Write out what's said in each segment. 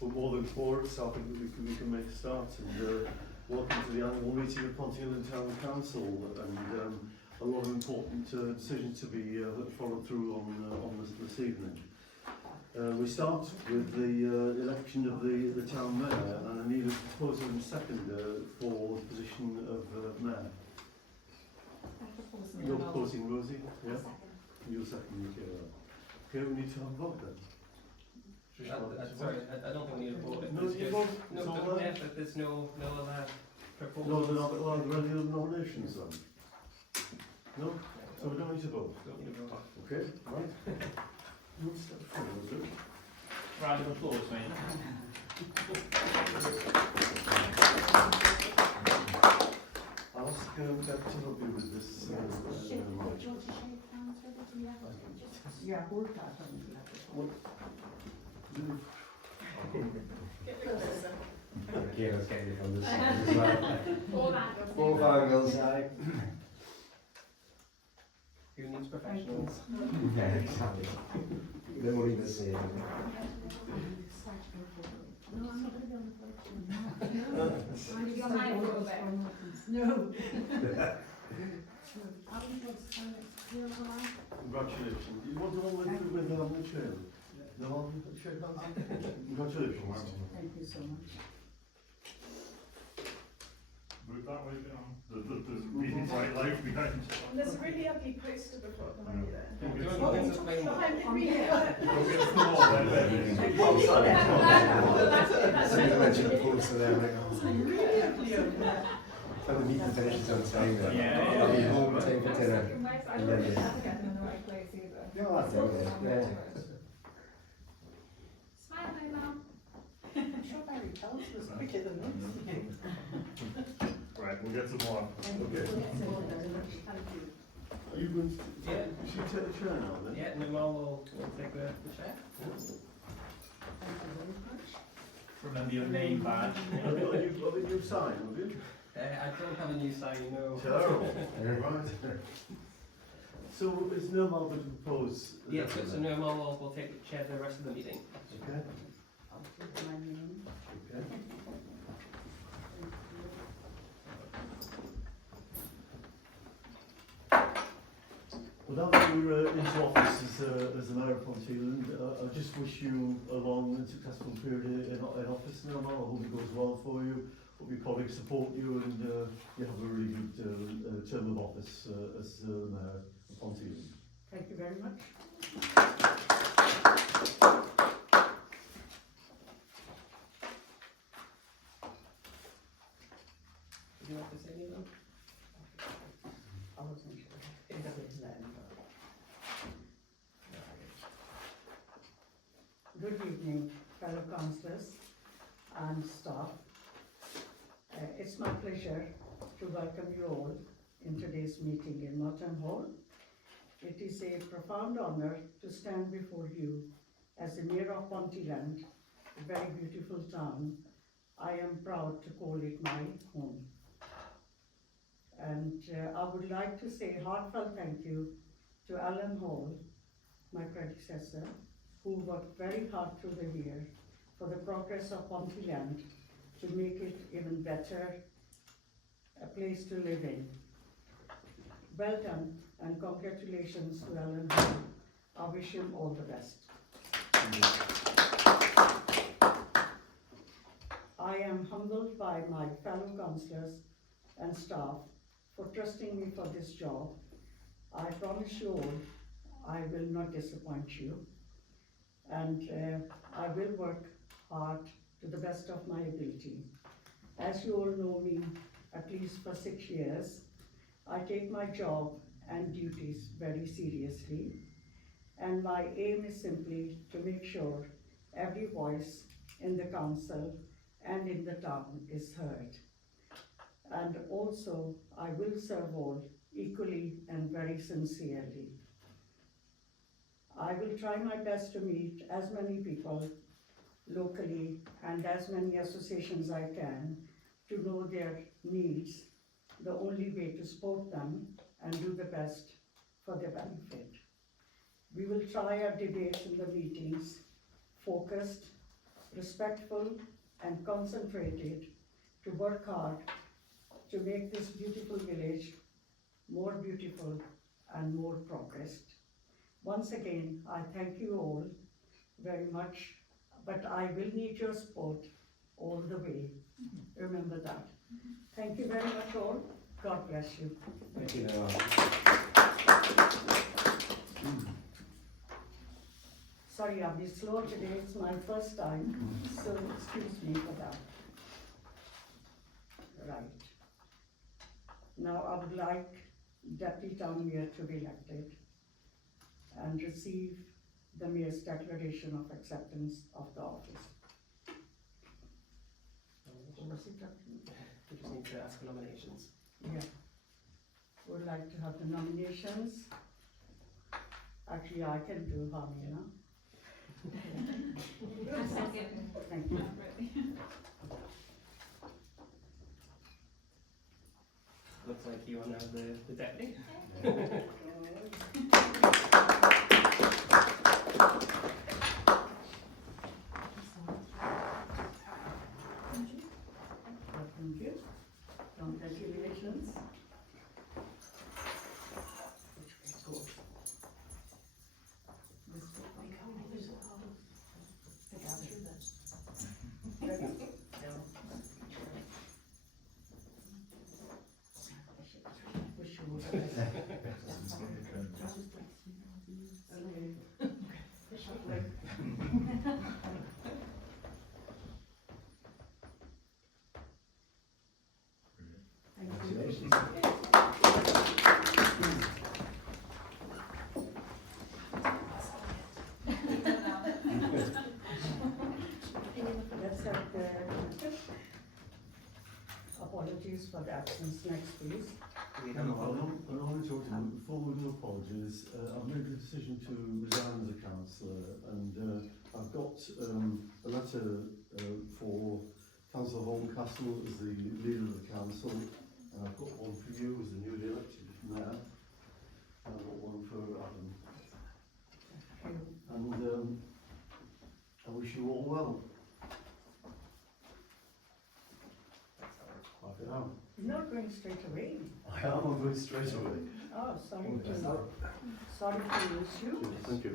but more than four, so I think we can make a start. And welcome to the annual meeting of Ponteland Town Council, and a lot of important decisions to be followed through on this evening. We start with the election of the town mayor, and I need a proposer and seconder for the position of mayor. You're proposing Rosie? Yeah? You're second, Michaela. Okay, we need to have a vote then. Sorry, I don't think we need a vote. No, you vote? But there's no proposal. No, there aren't any other nominations then? No? So we don't need to vote? Don't need a vote. Okay, right. You want to step forward, do? Round of applause, mate. I'll ask Deb to help you with this. Do you want to shake hands with it? Yeah, hold that on the What? Michaela's getting it on the side as well. Four angles, aye. Who needs professionals? Yeah, exactly. The money the same. No, I'm not going to be on the phone. No. Congratulations. You want to go with the chair? No, shake hands. Congratulations. Thank you so much. Move that way down. There's meeting right life behind. There's a really ugly poster before behind you there. Do you want to explain that? Behind it, really. Go against the wall there. Somebody mentioned the poster there, like, It's really ugly over there. when the meeting finishes on time, then Yeah. I'll be home in time for dinner. I don't think I'm getting in the right place either. No, that's okay, yeah. Smile, my mum. I'm sure Barry tells was quicker than us. Right, we'll get some more. Okay. Thank you. Are you going to Yeah. should we take the chair now then? Yeah, Nirmal will take the chair. Thank you very much. Remember your name badge. Have you signed, have you? I don't have a new sign, no. Terrible. Right. So is Nirmal going to propose? Yeah, so Nirmal will take the chair the rest of the meeting. Okay. I'll put my name. Okay. Well, now that we're into office as the Mayor of Ponteland, I just wish you a long and successful period in office now. I hope it goes well for you. Hope your colleagues support you, and you have a really good term of office as the Mayor of Ponteland. Thank you very much. Would you like to say anything? I wasn't sure. It doesn't matter. Good evening, fellow councillors and staff. It's my pleasure to welcome you all in today's meeting in Merton Hall. It is a profound honour to stand before you as the Mayor of Ponteland, a very beautiful town. I am proud to call it my home. And I would like to say a heartfelt thank you to Alan Hall, my predecessor, who worked very hard through the year for the progress of Ponteland to make it even better, a place to live in. Well done, and congratulations to Alan Hall. I wish him all the best. I am humbled by my fellow councillors and staff for trusting me for this job. I promise you all, I will not disappoint you, and I will work hard to the best of my ability. As you all know me, at least for 6 years, I take my job and duties very seriously, and my aim is simply to make sure every voice in the council and in the town is heard. And also, I will serve all equally and very sincerely. I will try my best to meet as many people locally and as many associations I can to know their needs, the only way to support them and do the best for their benefit. We will try our debates in the meetings focused, respectful and concentrated to work hard to make this beautiful village more beautiful and more progressed. Once again, I thank you all very much, but I will need your support all the way. Remember that. Thank you very much all. God bless you. Thank you very much. Sorry, I'll be slow today. It's my first time, so excuse me for that. Right. Now I would like Deputy Town Mayor to be elected and receive the Mayor's declaration of acceptance of the office. What was it, Deputy? We just need to ask for nominations. Yeah. Would like to have the nominations. Actually, I can do Hermina. Thank you. Looks like you are now the deputy. Thank you. Congratulations. Wish you all the best. Thank you. Congratulations. Let's have the apologies for the absence next, please. We I don't know. want to talk to you. Before we do apologies, I've made the decision to resign as a councillor, and I've got a letter for Councillor Horncastle as the leader of the council, and I've got one for you as the newly elected mayor, and I've got one for Adam. And I wish you all well. I am. You're not going straight away. I am. I'm going straight away. Oh, sorry to lose you. Thank you.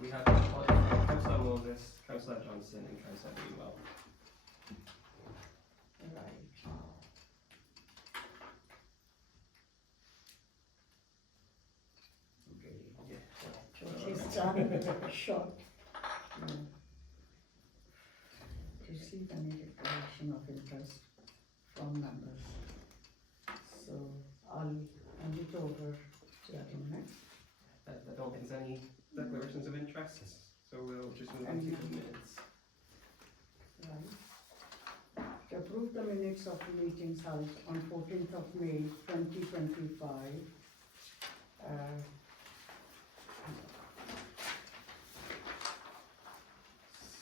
We have Councillor Moses, Councillor Johnson and Councillor Nirmal. Right. Yeah. She's done short. Receive any declaration of interest from members. So I'll hand it over to Adam next. I don't think there's any declarations of interest, so we'll just move on to the minutes. Right. To approve the minutes of the meetings held on 14th of May 2025.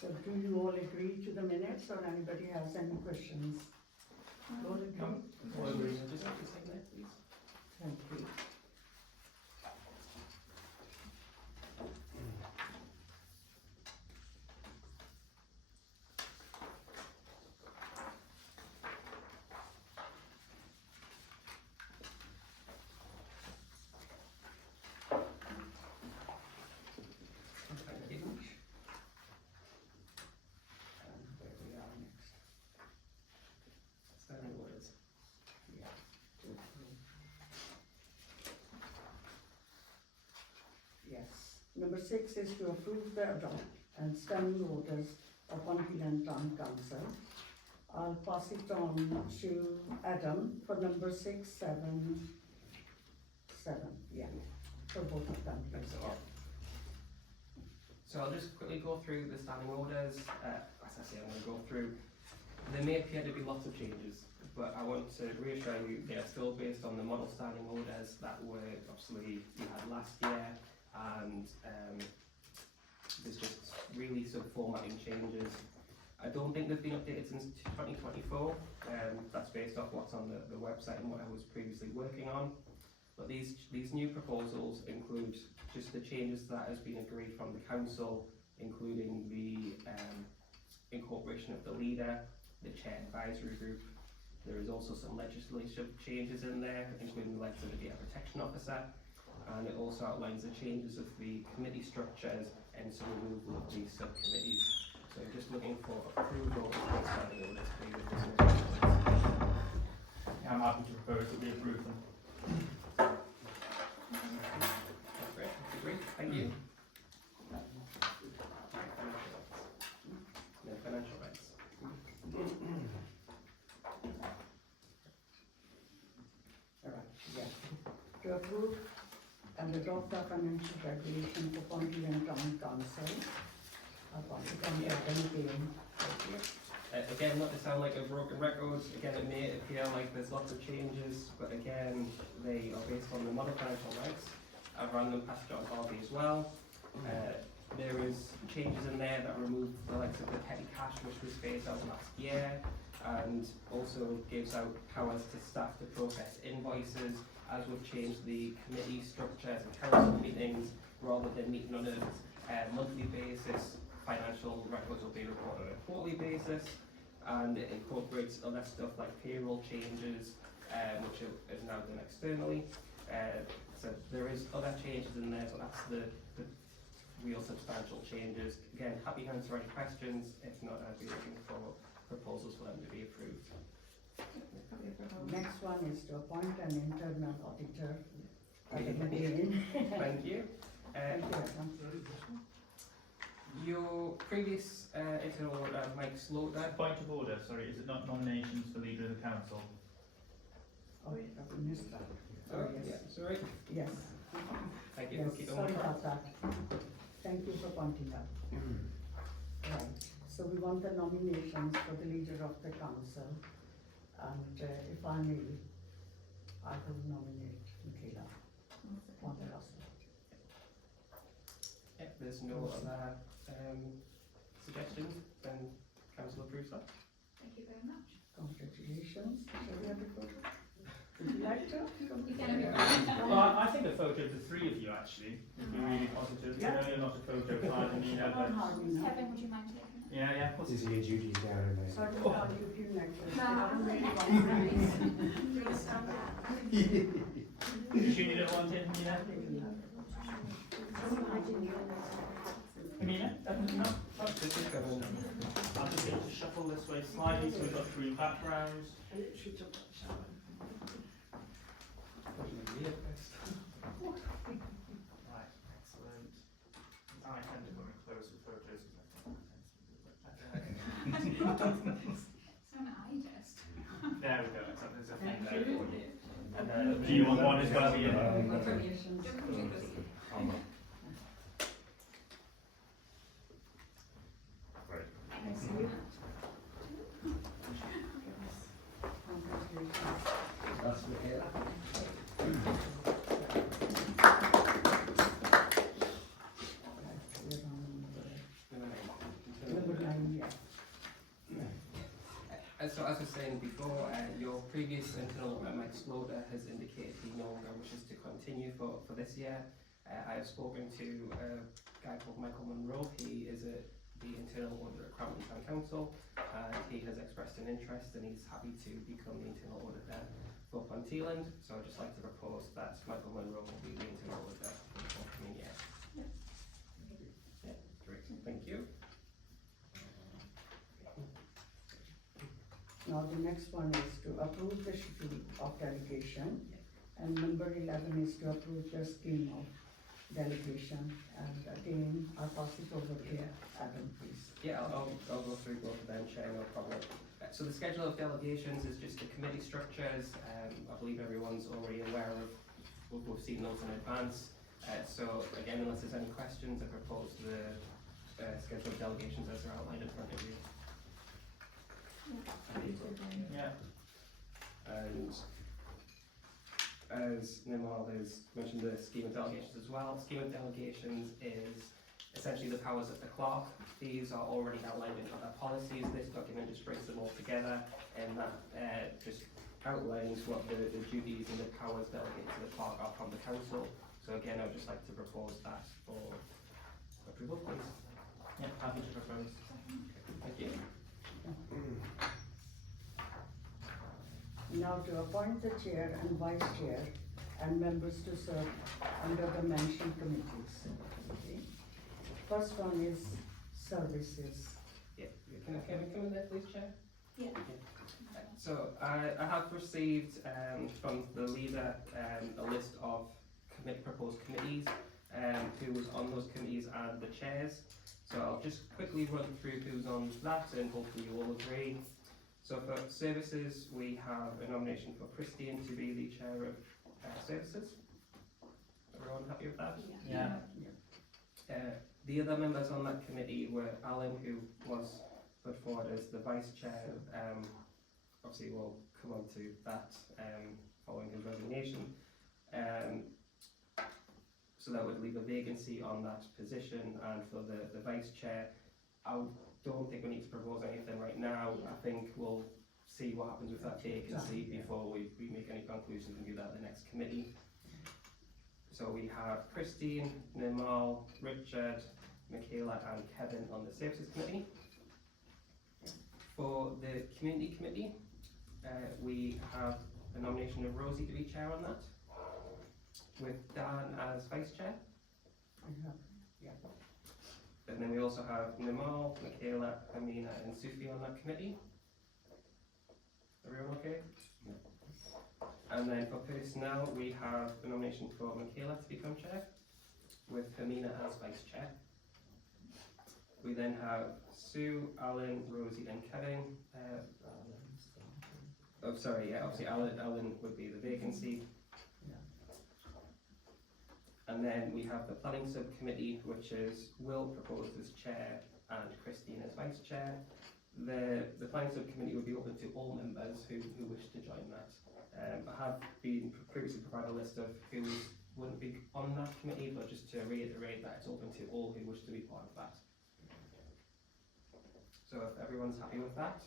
So do you all agree to the minutes, or anybody has any questions? All agree? Just have to say that, please. Thank you. Thank you. And where we are next. Standing orders. Yeah. To approve. Yes. Number 6 is to approve the adopt and standing orders of Ponteland Town Council. I'll pass it on to Adam for number 6, 7, yeah, for both of them, Thanks please. a lot. So I'll just quickly go through the standing orders. As I say, I'm going to go through. There may appear to be lots of changes, but I want to reassure you they are still based on the model standing orders that were obviously we had last year, and there's just really some formatting changes I don't think they've been updated since 2024. That's based off what's on the website and what I was previously working on. But these new proposals include just the changes that has been agreed from the council, including the incorporation of the leader, the chair advisory group. There is also some legislative changes in there, including the likes of the data protection officer, and it also outlines the changes of the committee structures and some removal of the subcommittees. So I'm just looking for approval of the standing orders, please. Yeah, I'm happy to propose that we approve them. That's great, great, thank you. No financial rights. Alright, yeah. To approve and adopt the financial regulation for Ponteland Town Council. I'll pass it on to Adam again. Again, not to sound like a broken record, again it may appear like there's lots of changes, but again, they are based on the model financial rights. I've run them past John Harvey as well. There is changes in there that remove the likes of the petty cash which was phased out last year, and also gives out powers to staff to process invoices, as we've changed the committee structures and council meetings, rather than meeting on a monthly basis. Financial records will be reported on a quarterly basis, and it incorporates other stuff like payroll changes, which is now done externally. So there is other changes in there, but that's the real substantial changes. Again, happy to answer any questions. If not, I'd be looking for proposals for them to be approved. Next one is to appoint an internal auditor. Adam again. Thank you. Thank you, Adam. Your previous internal order, Mike Slaughter. Point of order, sorry, is it not nominations for leader of the council? Oh, I missed that. Sorry, Oh, yes. yeah, sorry. Yes. Thank you Yes, for keeping sorry on track. about that. Thank you for pointing that. Right, so we want the nominations for the leader of the council, and if I may, I will nominate Michaela Horncastle. If there's no other suggestions, then council approves that. Thank you very much. Congratulations. Shall we have a photo? Would you like to? You can have your Well, I think a photo of the three of you actually would be really positive. Yeah. I know you're not a photo of Hermina, Come on, but Hermina. Kevin, would you mind taking it? yeah, This is your duties down in there. So I just can't give you necklace. No, I don't really want I'm to nice. raise. Do you want to stand up? did you need it one in, Hermina? Hermina, definitely not. Oh, This is going I'm just going to shuffle this way slightly so we've got three backgrounds. Right, excellent. I tend to go in close with photos It's an eye test. there we go, so there's a thing Thank there you. for you. And then, do you want one as well, Ian? Congratulations. Congratulations. That's Michaela. Number 9, yeah. So as I was saying before, your previous internal order, Mike Slaughter, has indicated he no longer wishes to continue for this year. I have spoken to a guy called Michael Monroe. He is the internal auditor at Cramton Town Council. He has expressed an interest and he's happy to become the internal auditor for Ponteland. So I'd just like to propose that Michael Monroe will be the internal auditor for the forthcoming year. Yeah, great, thank you. Now the next one is to approve the schedule of delegation, and number 11 is to approve the scheme of delegation. And again, I'll pass it over to Adam, please. Yeah, I'll go through both of them, Chair, no problem. So the schedule of delegations is just the committee structures. I believe everyone's already aware of, we've seen those in advance. So again, unless there's any questions, I propose the schedule of delegations as they're outlined in front of you. Yeah. And as Nirmal has mentioned, the scheme of delegations as well. Scheme of delegations is essentially the powers of the clerk. These are already outlined in other policies. This document just brings them all together, and that just outlines what the duties and the powers delegated to the clerk are from the council. So again, I would just like to propose that for approval, please. Yeah, happy to propose. Thank you. Now to appoint the chair and vice chair and members to serve under the mentioned committees. Okay. First one is services. Yeah, can we come in there, please, Chair? Yeah. So I have received from the leader a list of proposed committees, who was on those committees and the chairs. So I'll just quickly run through who's on that, and hopefully you all agree. So for services, we have a nomination for Christine to be the chair of services. Everyone happy with that? Yeah. The other members on that committee were Alan, who was put forward as the vice chair. Obviously, we'll come on to that following his resignation. So that would leave a vacancy on that position, and for the vice chair, I don't think we need to propose anything right now. I think we'll see what happens with that vacancy before we make any conclusions and do that at the next committee. So we have Christine, Nirmal, Richard, Michaela and Kevin on the Services Committee. For the Community Committee, we have a nomination of Rosie to be chair on that, with Dan as vice chair. And then we also have Nirmal, Michaela, Hermina and Sufi on that committee. Everyone okay? And then for personnel, we have a nomination for Michaela to become chair, with Hermina as vice chair. We then have Sue, Alan, Rosie and Kevin. Obviously Alan would be the vacancy. And then we have the planning subcommittee, which is Will proposed as chair and Christine as vice chair. The planning subcommittee would be open to all members who wish to join that. I have been previously provided a list of who wouldn't be on that committee, but just to reiterate that it's open to all who wish to be part of that. So if everyone's happy with that?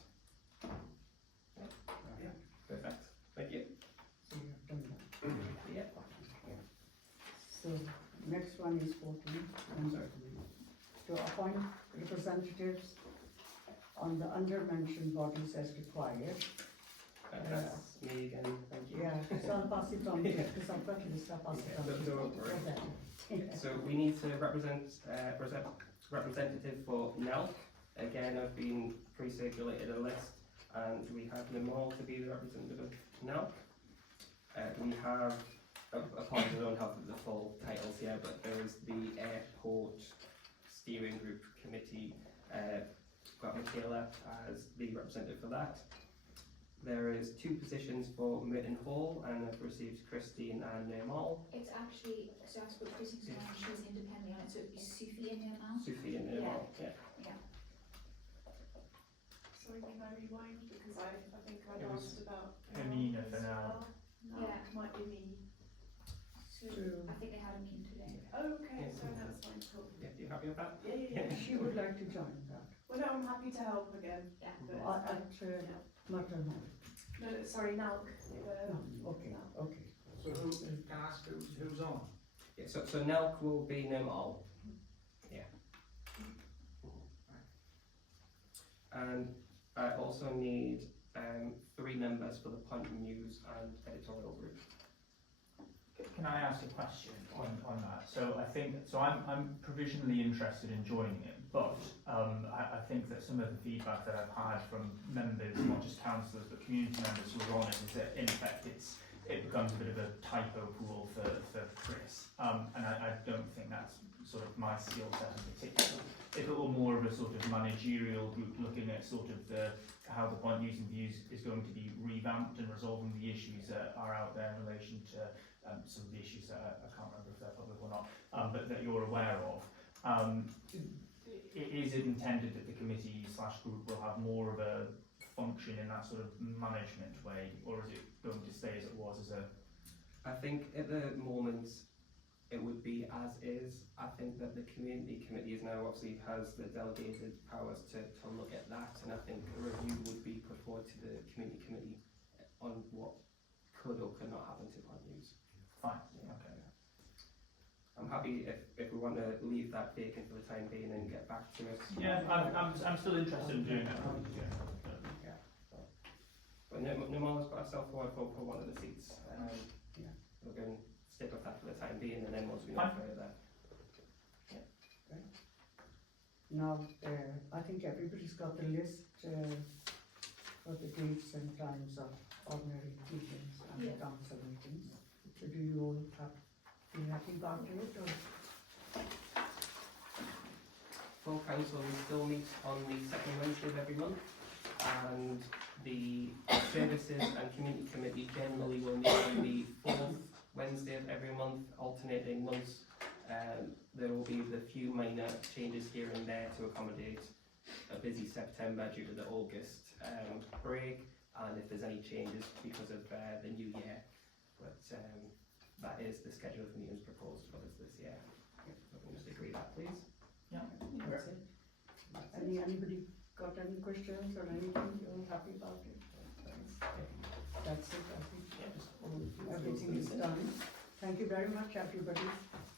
Yeah. Perfect. Thank you. So you have done that. Yeah. So next one is 14. I'm sorry. To appoint representatives on the under-mentioned bodies as required. That's me again. Thank you. Yeah, so I'll pass it on to you, because I've got a list, I'll pass it on to you. Don't worry. Okay. So we need to representative for NELC. Again, I've been pre-circulated a list, and we have Nirmal to be the representative of NELC. We have, apologies, I don't have the full titles here, but there is the Airport Steering Group Committee. Got Michaela as the representative for that. There is 2 positions for Merton Hall, and I've received Christine and Nirmal. It's actually, so I spoke to Christine, she's independently on it, so it'd be Sufi and Nirmal. Sufi and Nirmal, yeah. Sorry, can I rewind, because I think I'd It was asked about. Hermina for now. No, Yeah. it might be me. So True. I think they had a meeting today. Okay, so that's fine, cool. Yeah, you happy with that? Yeah. She would like to join that. Well, no, I'm happy to help again. Yeah. But At Maternal. no, sorry, Nalk. No, okay, okay. So who, can I ask who's on? Yeah, so NELC will be Nirmal. Yeah. And I also need 3 members for the Punt News and editorial group. Can I ask a question on that? So I think, so I'm provisionally interested in joining it, but I think that some of the feedback that I've had from members, not just councillors, but community members who are on it, is that in effect it becomes a bit of a typo pool for Chris. And I don't think that's sort of my skill set in particular. If it were more of a sort of managerial group looking at sort of how the Point News and Views is going to be revamped and resolving the issues that are out there in relation to some of the issues that I can't remember if they're public or not, but that you're aware of. Is it intended that the committee / group will have more of a function in that sort of management way, or is it going to stay as it was as a... I think at the moment it would be as is. I think that the community committee is now obviously has the delegated powers to look at that, and I think a review would be put forward to the community committee on what could or could not happen to plant use. Fine, Yeah. okay. I'm happy if we want to leave that vacant for the time being and get back to it. Yeah, I'm still interested in doing that. Yeah. But Nirmala's got herself forward for one of the seats. Yeah. We're going to stick with that for the time being, and then once we know further. Now, I think everybody's got the list for the dates and times of ordinary meetings and the Yeah. council meetings. So do you all feel happy about it, or? Full council will still meet on the second Wednesday of every month, and the services and community committee generally will meet on the fourth Wednesday of every month, alternating months. There will be the few minor changes here and there to accommodate a busy September due to the August break, and if there's any changes because of the new year. But that is the schedule of meetings proposed for this year. If we can just agree that, please. That's it. Anybody got any questions or anything, you're happy about it? That's it, I think. Everything is done. Thank you very much, everybody.